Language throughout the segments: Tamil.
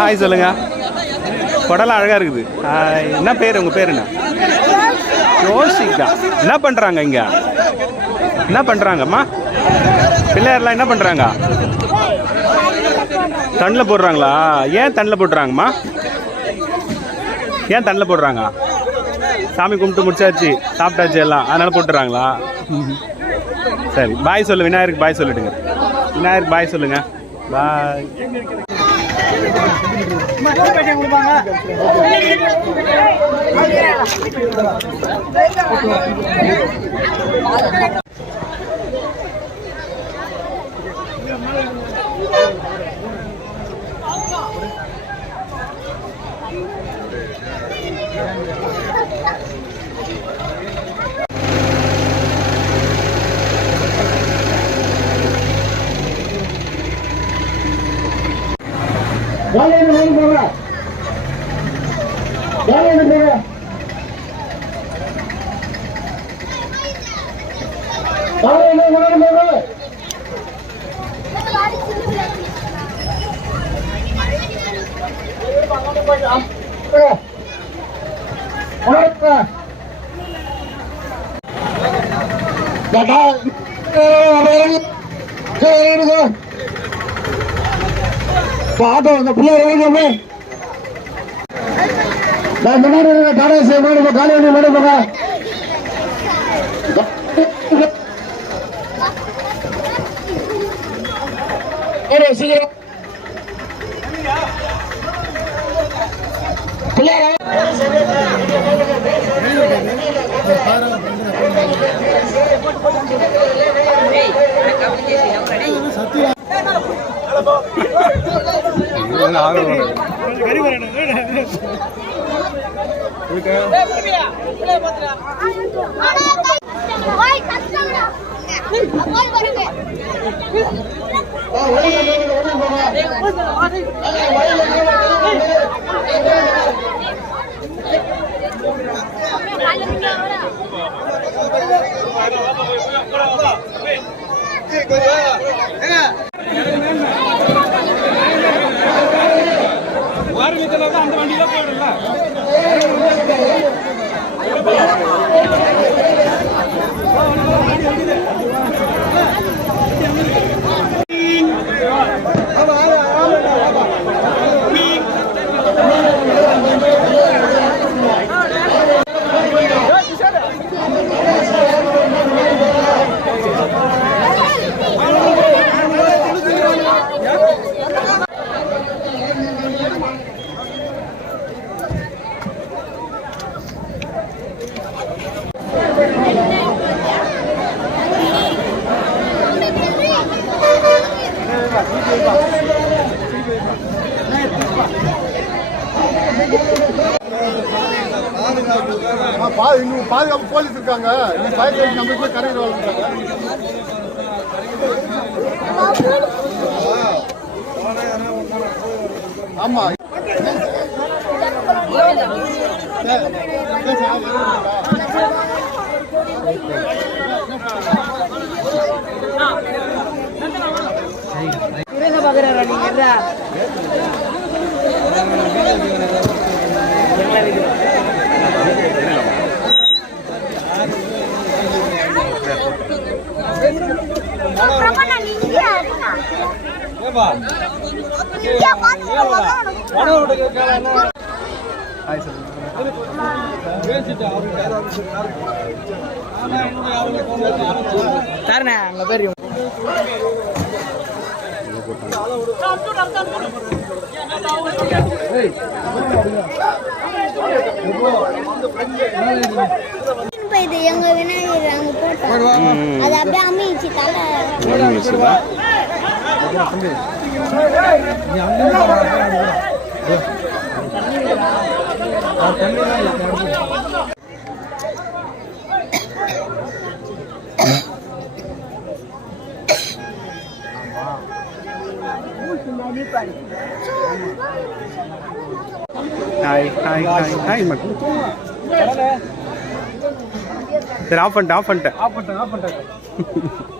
ஹாய் சொல்லுங்க. குடலாம் அழகாக இருக்குது. என்ன பேர்? உங்கள் பேர் என்ன? யோசிக்கா. என்ன பண்ணுறாங்க இங்கே? என்ன பண்ணுறாங்கம்மா பிள்ளையார்லாம் என்ன பண்ணுறாங்க தண்ணில் போடுறாங்களா? ஏன் தண்ணில் போட்டுறாங்கம்மா ஏன் தண்ணில் போடுறாங்க? சாமி கும்பிட்டு முடிச்சாச்சு சாப்பிட்டாச்சு எல்லாம். அதனால் போட்டுறாங்களா? சரி பாய் சொல்லு. விநாயகருக்கு பாய் சொல்லிடுங்க. விநாயகருக்கு பாய் சொல்லுங்கள் பாய் கொடுப்பாங்க வேலையை வாங்கி போங்க. வேலையை போங்க. வேலையை வாங்கி போங்க. ஆட்டோ அந்த பிள்ளை நான் முன்னாடி இருக்க டாடா சேவை மேடம் காலி வண்டி மேடம் போங்க. சீக்கிரம். பிள்ளையாரா கொஞ்சம் இன்னும் பாதுகாப்பு போலீஸ் இருக்காங்க. நீ ஃபயர் சர்வீஸ் நம்மளுக்கு கரையில் வாழ்ந்துட்டாங்க ஆமா. ஹாய் சொல்லுங்க தரணே அங்க பேர் இது எங்க விநாயகர் அங்க போட்டோம் அது அப்படியே அமைச்சு தலை? ஹாய் ஹாய் ஹாய் ஹாய் மக்கள் சரி ஆஃப் பண்ணிட்டேன் ஆஃப் பண்ணிட்டேன் ஆஃப் பண்ணிட்டேன் ஆஃப் பண்ணிட்டேன்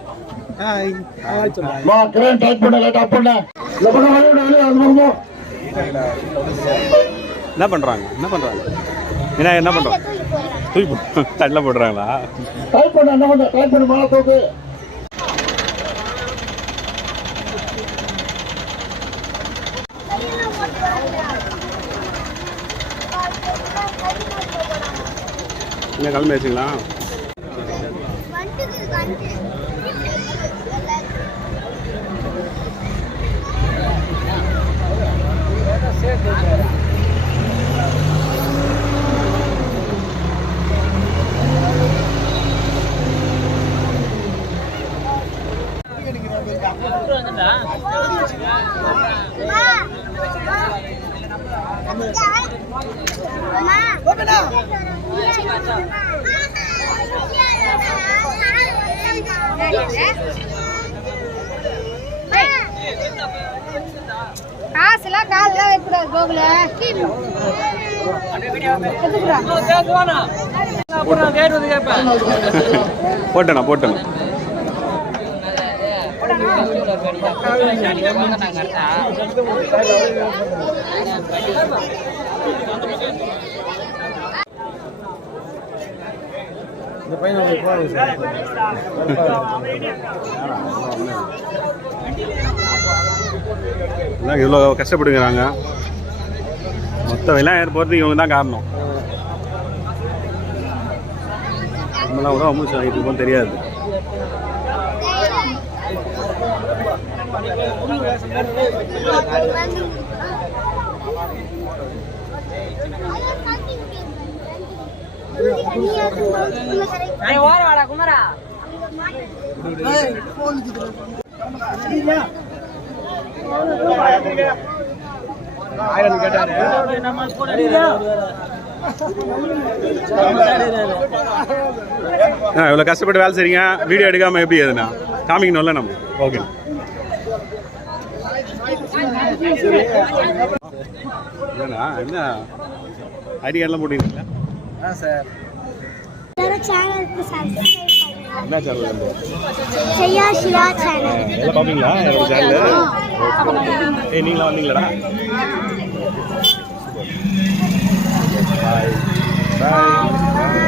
வா கிரேன் டைட் பண்ண லைட் ஆஃப் பண்ண இந்த பக்கம் வழி விடு, வெளியே அந்த பக்கமா என்ன பண்ணுறாங்க என்ன பண்ணுறாங்க விநாயகர் என்ன பண்ணுறாங்க தூக்கி போ தட்டில் போடுறாங்களா டைப் பண்ண என்ன பண்ண டைப் பண்ண மேலே தூக்கு என்ன கிளம்பி வச்சுங்களா காசுலாம் காலெல்லாம் வைக்கூடாது கோகுல. போட்டேண்ணா போட்டேண்ணா இதான் இவ்வளோ கஷ்டப்படுங்கிறாங்க மொத்த விநாயகர் போகிறதுக்கு இவங்க தான் காரணம். நம்மளாம் கூட அமுச்சு வாங்கிட்டு இருக்கோம் தெரியாது. ஆ இவ்வளோ கஷ்டப்பட்டு வேலை செய்றீங்க. வீடியோ எடுக்காமல் எப்படி எதுனா காமிக்கணும்ல நம்ம. ஓகே. என்னண்ணா என்ன? ஐடி கார்டெலாம் போட்டீங்களா சேனலுக்கு சப்ஸ்கிரைப் என்ன சேனல் செய்யா சிவா சேனல் எல்லாம் பார்ப்பீங்களா என்னோட சேனல் ஏய் நீங்களா வந்தீங்களாடா? பாய் பாய்